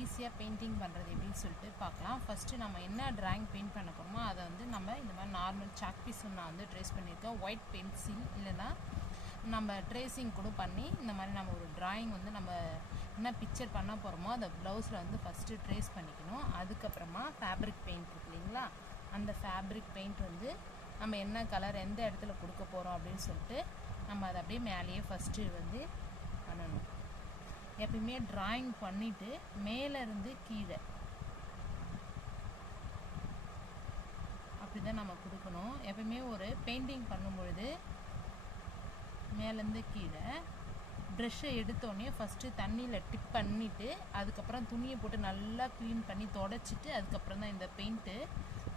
ஈஸியாக பெயிண்டிங் பண்ணுறது எப்படின்னு சொல்லிட்டு பார்க்கலாம். ஃபஸ்ட்டு நம்ம என்ன ட்ராயிங் பெயிண்ட் பண்ண போகிறோமோ அதை வந்து நம்ம இந்த மாதிரி நார்மல் சாக் பீஸ் நான் வந்து ட்ரேஸ் பண்ணியிருக்கேன். ஒயிட் பென்சில் இல்லைன்னா நம்ம ட்ரேசிங் கூட பண்ணி இந்த மாதிரி நம்ம ஒரு ட்ராயிங் வந்து நம்ம என்ன பிக்சர் பண்ண போகிறோமோ அதை ப்ளவுஸில் வந்து ஃபஸ்ட்டு ட்ரேஸ் பண்ணிக்கணும். அதுக்கப்புறமா ஃபேப்ரிக் பெயிண்ட் இருக்கு இல்லைங்களா, அந்த ஃபேப்ரிக் பெயிண்ட் வந்து நம்ம என்ன கலர் எந்த இடத்துல கொடுக்க போகிறோம் அப்படின்னு சொல்லிட்டு நம்ம அதை அப்படியே மேலேயே ஃபஸ்ட்டு வந்து பண்ணணும். எப்பயுமே ட்ராயிங் பண்ணிவிட்டு மேலேருந்து கீழே அப்படி தான் நம்ம கொடுக்கணும். எப்பயுமே ஒரு பெயிண்டிங் பண்ணும்பொழுது மேலேருந்து கீழே ப்ரெஷ்ஷை எடுத்தோடனே ஃபஸ்ட்டு தண்ணியில் டிப் பண்ணிவிட்டு அதுக்கப்புறம் துணியை போட்டு நல்லா க்ளீன் பண்ணி தொடச்சிட்டு அதுக்கப்புறம் தான் இந்த பெயிண்ட்டு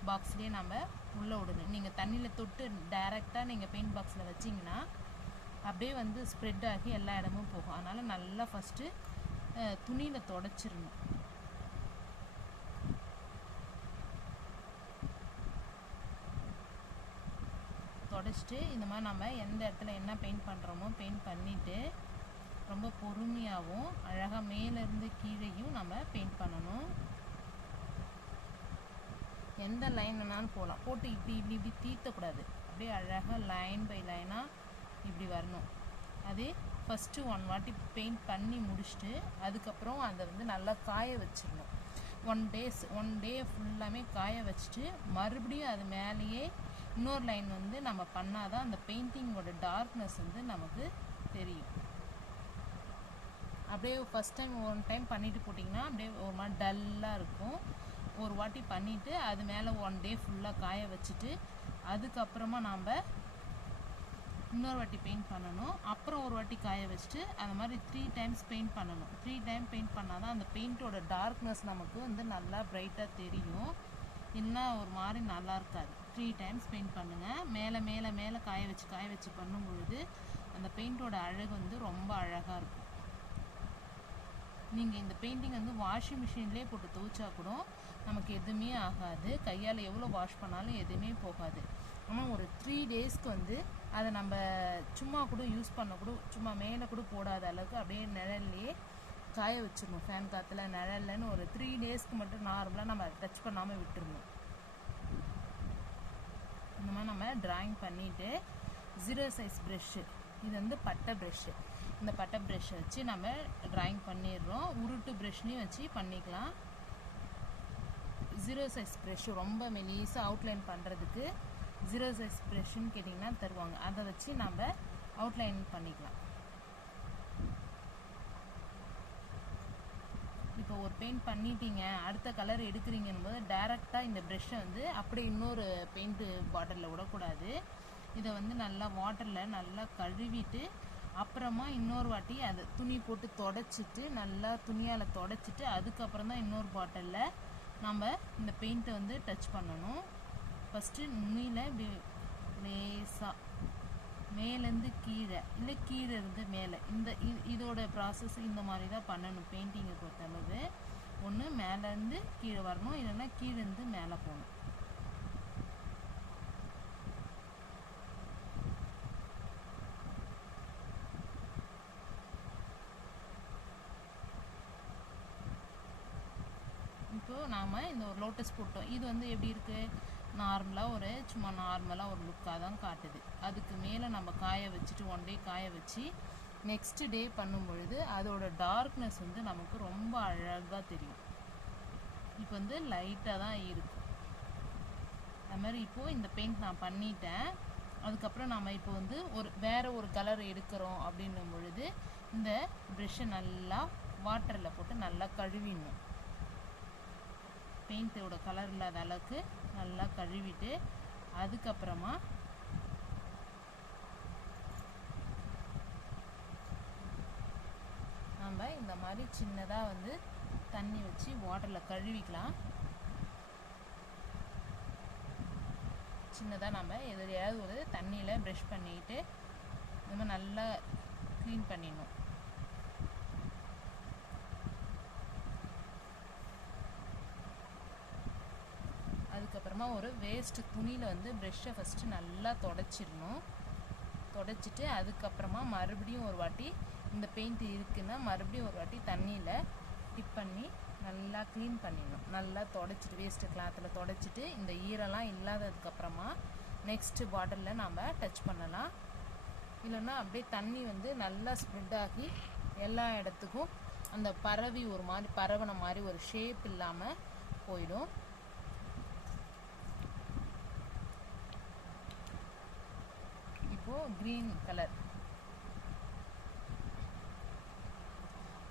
பாக்ஸ்லேயே நம்ம உள்ளே விடணும். நீங்கள் தண்ணியில் தொட்டு டைரெக்டாக நீங்கள் பெயிண்ட் பாக்ஸில் வச்சிங்கன்னா அப்படியே வந்து ஸ்ப்ரெட் ஆகி எல்லா இடமும் போகும். அதனால் நல்லா ஃபஸ்ட்டு துணியில் தொடச்சிடணும். தொடச்சிட்டு இந்த மாதிரி நம்ம எந்த இடத்துல என்ன பெயிண்ட் பண்ணுறோமோ பெயிண்ட் பண்ணிவிட்டு ரொம்ப பொறுமையாகவும் அழகாக மேலேருந்து கீழேயும் நம்ம பெயிண்ட் பண்ணணும். எந்த லைன் வேணாலும் போகலாம், போட்டு இப்படி இப்படி இப்படி தீர்த்தக்கூடாது. அப்படியே அழகாக லைன் பை லைனாக இப்படி வரணும். அதே ஃபஸ்ட்டு 1 வாட்டி பெயிண்ட் பண்ணி முடிச்சுட்டு அதுக்கப்புறம் அதை வந்து நல்லா காய வச்சிடணும். 1 டே ஃபுல்லாமே காய வச்சுட்டு மறுபடியும் அது மேலேயே இன்னொரு லைன் வந்து நம்ம பண்ணால் தான் அந்த பெயிண்டிங்கோட டார்க்னஸ் வந்து நமக்கு தெரியும். அப்படியே ஃபஸ்ட் டைம் 1 டைம் பண்ணிவிட்டு போட்டிங்கன்னா அப்படியே ஒரு மாதிரி டல்லாக இருக்கும். ஒரு வாட்டி பண்ணிவிட்டு அது மேலே 1 டே ஃபுல்லாக காய வச்சுட்டு அதுக்கப்புறமா நாம் இன்னொரு வாட்டி பெயிண்ட் பண்ணணும். அப்புறம் ஒரு வாட்டி காய வச்சுட்டு அந்த மாதிரி 3 டைம்ஸ் பெயிண்ட் பண்ணணும். 3 டைம் பெயிண்ட் பண்ணால் தான் அந்த பெயிண்ட்டோட டார்க்னஸ் நமக்கு வந்து நல்லா ப்ரைட்டாக தெரியும். இல்லைன்னா ஒரு மாதிரி நல்லா இருக்காது. 3 டைம்ஸ் பெயிண்ட் பண்ணுங்கள். மேலே மேலே மேலே காய வச்சு பண்ணும்பொழுது அந்த பெயிண்ட்டோட அழகு வந்து ரொம்ப அழகாக இருக்கும். நீங்கள் இந்த பெயிண்டிங் வந்து வாஷிங் மிஷின்லேயே போட்டு துவைச்சா கூட நமக்கு எதுவுமே ஆகாது. கையால் எவ்வளோ வாஷ் பண்ணாலும் எதுவுமே போகாது. ஆனால் ஒரு 3 டேஸ்க்கு வந்து அதை நம்ம சும்மா கூட யூஸ் பண்ண கூட சும்மா மேலே கூட போடாத அளவுக்கு அப்படியே நிழல்லையே காய வச்சிடணும். ஃபேன் காற்றுல நிழல்லன்னு ஒரு 3 டேஸ்க்கு மட்டும் நார்மலாக நம்ம டச் பண்ணாமல் விட்டுருணும். இந்த மாதிரி நம்ம ட்ராயிங் பண்ணிவிட்டு 0 சைஸ் ப்ரெஷ்ஷு, இது வந்து பட்டை ப்ரெஷ்ஷு, இந்த பட்டை ப்ரெஷ்ஷை வச்சு நம்ம ட்ராயிங் பண்ணிடுறோம். உருட்டு ப்ரெஷ்லையும் வச்சு பண்ணிக்கலாம். 0 சைஸ் ப்ரெஷ்ஷு ரொம்ப மெலிசாக அவுட்லைன் பண்ணுறதுக்கு 0 சைஸ் ப்ரெஷ்ஷுன்னு கேட்டிங்கன்னா தருவாங்க. அதை வச்சு நம்ம அவுட்லைன் பண்ணிக்கலாம். இப்போ ஒரு பெயிண்ட் பண்ணிட்டீங்க, அடுத்த கலர் எடுக்கிறீங்கன்னு போது டைரெக்டாக இந்த ப்ரெஷ்ஷை வந்து அப்படியே இன்னொரு பெயிண்ட்டு பாட்டிலில் விடக்கூடாது. இதை வந்து நல்லா வாட்டரில் நல்லா கழுவிட்டு அப்புறமா இன்னொரு வாட்டி அதை துணி போட்டு தொடச்சிட்டு நல்லா துணியால் தொடச்சிட்டு அதுக்கப்புறம் தான் இன்னொரு பாட்டிலில் நம்ம இந்த பெயிண்ட்டை வந்து டச் பண்ணணும். ஃபஸ்ட்டு நுனியில் இப்படி லேசாக மேலேருந்து கீழே இல்லை கீழே இருந்து மேலே இதோட ப்ராசஸ் இந்த மாதிரி தான் பண்ணணும். பெயிண்டிங்கை பொறுத்தளவு ஒன்று மேலேருந்து கீழே வரணும், இல்லைன்னா கீழேருந்து மேலே போகணும். இப்போது நாம் இந்த ஒரு லோட்டஸ் போட்டோம். இது வந்து எப்படி இருக்குது, நார்மலாக சும்மா நார்மலாக ஒரு லுக்காக தான் காட்டுது. அதுக்கு மேலே நம்ம காய வச்சுட்டு 1 டே காய வச்சு நெக்ஸ்ட் டே பண்ணும் பொழுது அதோட டார்க்னஸ் வந்து நமக்கு ரொம்ப அழகாக தெரியும். இப்போ வந்து லைட்டாக தான் இருக்கும். அது மாதிரி இப்போது இந்த பெயிண்ட் நான் பண்ணிட்டேன். அதுக்கப்புறம் நம்ம இப்போ வந்து வேறு ஒரு கலர் எடுக்கிறோம் அப்படின்னும் பொழுது இந்த ப்ரெஷ்ஷை நல்லா வாட்டரில் போட்டு நல்லா கழுவிடணும். பெயிண்ட்டோட கலர் இல்லாத அளவுக்கு நல்லா கழுவிட்டு அதுக்கப்புறமா நம்ம இந்த மாதிரி சின்னதாக வந்து தண்ணி வச்சு வாட்டரில் கழுவிக்கலாம். சின்னதாக நம்ம எதுலையாவது ஒரு தண்ணியில் ப்ரஷ் பண்ணிட்டு இந்த மாதிரி நல்லா க்ளீன் பண்ணிடணும். அதுக்கப்புறமா ஒரு வேஸ்ட் துணியில் வந்து ப்ரெஷ்ஷை ஃபஸ்ட்டு நல்லா தொடச்சிடணும். தொடச்சிட்டு அதுக்கப்புறமா மறுபடியும் ஒரு வாட்டி இந்த பெயிண்ட் இருக்குன்னா மறுபடியும் ஒரு வாட்டி தண்ணியில் டிப் பண்ணி நல்லா க்ளீன் பண்ணிடணும். நல்லா தொடச்சிட்டு வேஸ்ட்டு கிளாத்தில் தொடச்சிட்டு இந்த ஈரெல்லாம் இல்லாததுக்கப்புறமா நெக்ஸ்ட்டு பாட்டிலில் நம்ம டச் பண்ணலாம். இல்லைன்னா அப்படியே தண்ணி வந்து நல்லா ஸ்ப்ரெட் ஆகி எல்லா இடத்துக்கும் அந்த பரவி ஒரு மாதிரி பரவன மாதிரி ஒரு ஷேப் இல்லாமல் போயிடும். இப்போது க்ரீன் கலர்,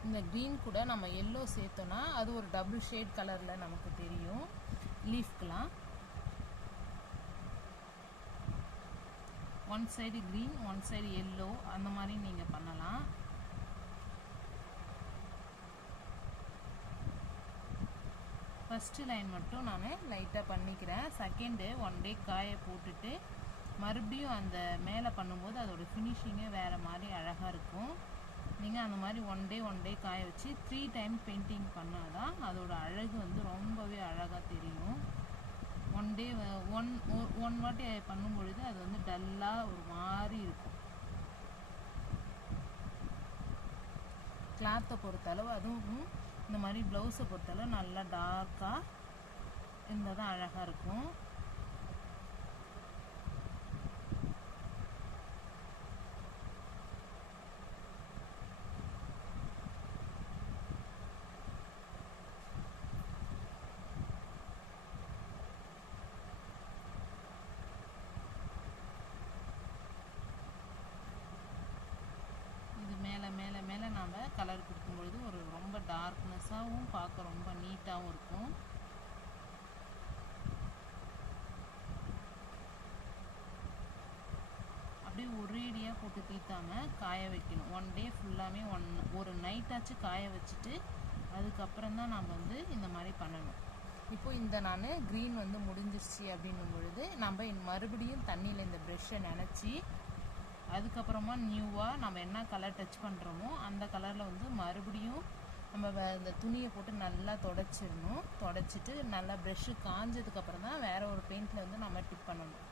இந்த க்ரீன் கூட நம்ம எல்லோ சேர்த்தோன்னா அது ஒரு டபுள் ஷேட் கலரில் நமக்கு தெரியும் லீஃப்க்கெலாம். One side green one side yellow அந்த மாதிரி நீங்கள் பண்ணலாம். ஃபஸ்ட்டு லைன் மட்டும் நான் லைட்டாக பண்ணிக்கிறேன். செகண்டு 1 டே காய போட்டுட்டு மறுபடியும் அந்த மேலே பண்ணும்போது அதோடய ஃபினிஷிங்கே வேறு மாதிரி அழகாக இருக்கும். நீங்கள் அந்த மாதிரி 1 டே காய வச்சு 3 டைம் பெயிண்டிங் பண்ணால் தான் அதோட அழகு வந்து ரொம்பவே அழகாக தெரியும். ஒன் வாட்டி பண்ணும்பொழுது அது வந்து டல்லாக ஒரு மாதிரி இருக்கும். கிளாத்தை பொறுத்தளவு அதுவும் இந்த மாதிரி ப்ளவுஸை பொறுத்தளவு நல்லா டார்க்காக இருந்தால் தான் அழகாக இருக்கும். மேலே மேலே மேலே நாம் கலர் கொடுக்கும்பொழுது ஒரு ரொம்ப டார்க்னஸாகவும் பார்க்க ரொம்ப நீட்டாகவும் இருக்கும். அப்படியே ஒரேடியாக போட்டு தீத்தாமல் காய வைக்கணும். 1 டே ஃபுல்லாமே ஒரு நைட்டாச்சும் காய வச்சுட்டு அதுக்கப்புறம் தான் நம்ம வந்து இந்த மாதிரி பண்ணணும். இப்போ இந்த நான் க்ரீன் வந்து முடிஞ்சிருச்சு அப்படின்னும் பொழுது நம்ம மறுபடியும் தண்ணியில் இந்த ப்ரெஷ்ஷை நினச்சி அதுக்கப்புறமா நியூவாக நம்ம என்ன கலர் டச் பண்ணுறோமோ அந்த கலரில் வந்து மறுபடியும் நம்ம இந்த துணியை போட்டு நல்லா தொடச்சிடணும். தொடச்சிட்டு நல்லா ப்ரெஷ்ஷு காஞ்சதுக்கப்புறம் தான் வேறு ஒரு பெயிண்டில் வந்து நம்ம டிப் பண்ணணும்.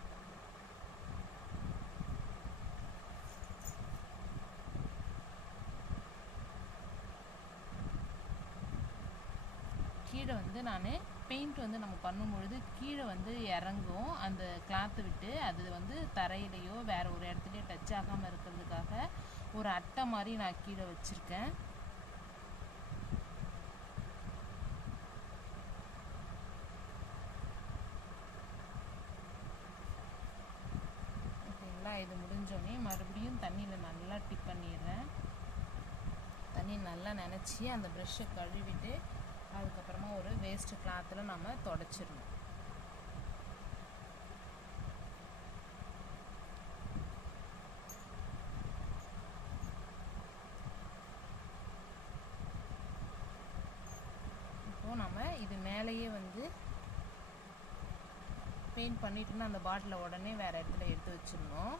கீழே வந்து நான் பெயிண்ட் வந்து நம்ம பண்ணும்பொழுது கீழே வந்து இறங்கும் அந்த கிளாத்தை விட்டு. அது வந்து தரையிலையோ வேறு ஒரு இடத்துலையோ டச் ஆகாமல் இருக்கிறதுக்காக ஒரு அட்டை மாதிரி நான் கீழே வச்சுருக்கேன். ஓகேங்களா? இது முடிஞ்சோடனே மறுபடியும் தண்ணியில் நல்லா டிப் பண்ணிடுறேன். தண்ணி நல்லா நினச்சி அந்த ப்ரெஷ்ஷை கழுவிட்டு அதுக்கப்புறமா ஒரு வேஸ்ட்டு கிளாத்தில் நம்ம தொடச்சிடணும். இப்போது நம்ம இது மேலேயே வந்து பெயிண்ட் பண்ணிட்டுன்னா அந்த பாட்டிலை உடனே வேறு இடத்துல எடுத்து வச்சிடணும்.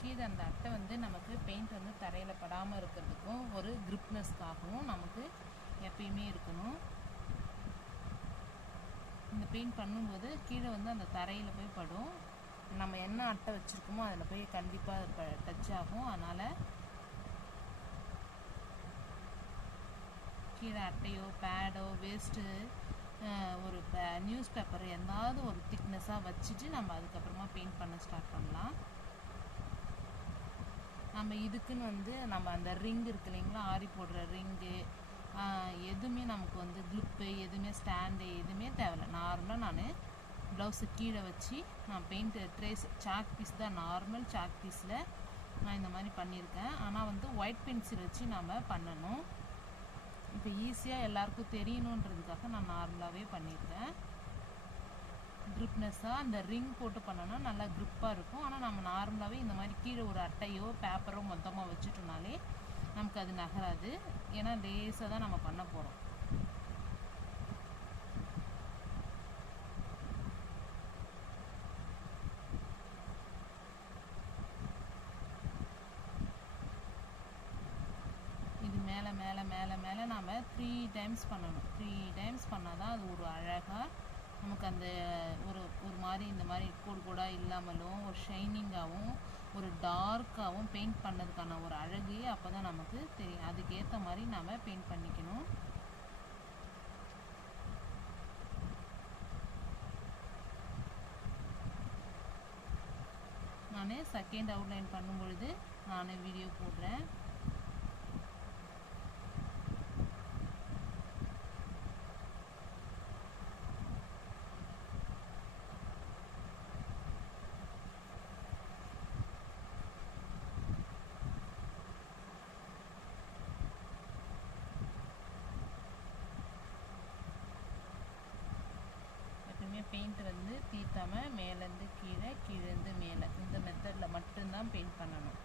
கீழே அந்த அட்டை வந்து நமக்கு பெயிண்ட் வந்து தரையில் படாமல் இருக்கிறதுக்கும் ஒரு கிரிப்னஸ்க்காகவும் நமக்கு எப்பயுமே இருக்கணும். இந்த பெயிண்ட் பண்ணும்போது கீழே வந்து அந்த தரையில் போய் படும். நம்ம என்ன அட்டை வச்சுருக்கோமோ அதில் போய் கண்டிப்பாக டச் ஆகும். அதனால் கீழே அட்டையோ பேடோ வேஸ்ட்டு ஒரு நியூஸ் பேப்பர் எந்தாவது ஒரு திக்னஸாக வச்சுட்டு நம்ம அதுக்கப்புறமா பெயிண்ட் பண்ண ஸ்டார்ட் பண்ணலாம். நம்ம இதுக்குன்னு வந்து நம்ம அந்த ரிங் இருக்கு இல்லைங்களா, ஆரி போடுற ரிங்கு எதுவுமே நமக்கு வந்து கிளிப்பு எதுவுமே ஸ்டாண்டு எதுவுமே தேவையில்லை. நார்மலாக நான் ப்ளவுஸு கீழே வச்சு நான் பெயிண்ட் ட்ரேஸ் சாக் பீஸ் தான், நார்மல் சாக் பீஸில் நான் இந்த மாதிரி பண்ணியிருக்கேன். ஆனால் வந்து ஒயிட் பென்சில் வச்சு நம்ம பண்ணணும். இப்போ ஈஸியாக எல்லாருக்கும் தெரியணுன்றதுக்காக நான் நார்மலாகவே பண்ணியிருக்கேன். கிரிப்னஸ்ஸாக அந்த ரிங் போட்டு பண்ணோன்னா நல்லா கிரிப்பாக இருக்கும். ஆனால் நம்ம நார்மலாகவே இந்த மாதிரி கீழே ஒரு அட்டையோ பேப்பரோ மொத்தமாக வச்சுட்டோம்னாலே நமக்கு அது நகராது. ஏன்னா லேஸாக தான் நம்ம பண்ண போகிறோம். இது மேலே மேலே மேலே மேலே நாம் 3 டைம்ஸ் பண்ணணும். 3 டைம்ஸ் பண்ணால் தான் அது ஒரு அழகாக நமக்கு அந்த ஒரு மாதிரி இந்த மாதிரி கோடு கோடாக இல்லாமலும் ஒரு ஷைனிங்காகவும் ஒரு டார்க்காகவும் பெயிண்ட் பண்ணதுக்கான ஒரு அழகு அப்போ தான் நமக்கு தெரியும். அதுக்கேற்ற மாதிரி நாம் பெயிண்ட் பண்ணிக்கணும். நான் செகண்ட் அவுட்லைன் பண்ணும் பொழுது நான் வீடியோ போடுறேன். பெயிண்ட் வந்து தீத்தாமல் மேலேருந்து கீழே கீழேருந்து மேலே இந்த மெத்தடில் மட்டும்தான் பெயிண்ட் பண்ணணும்.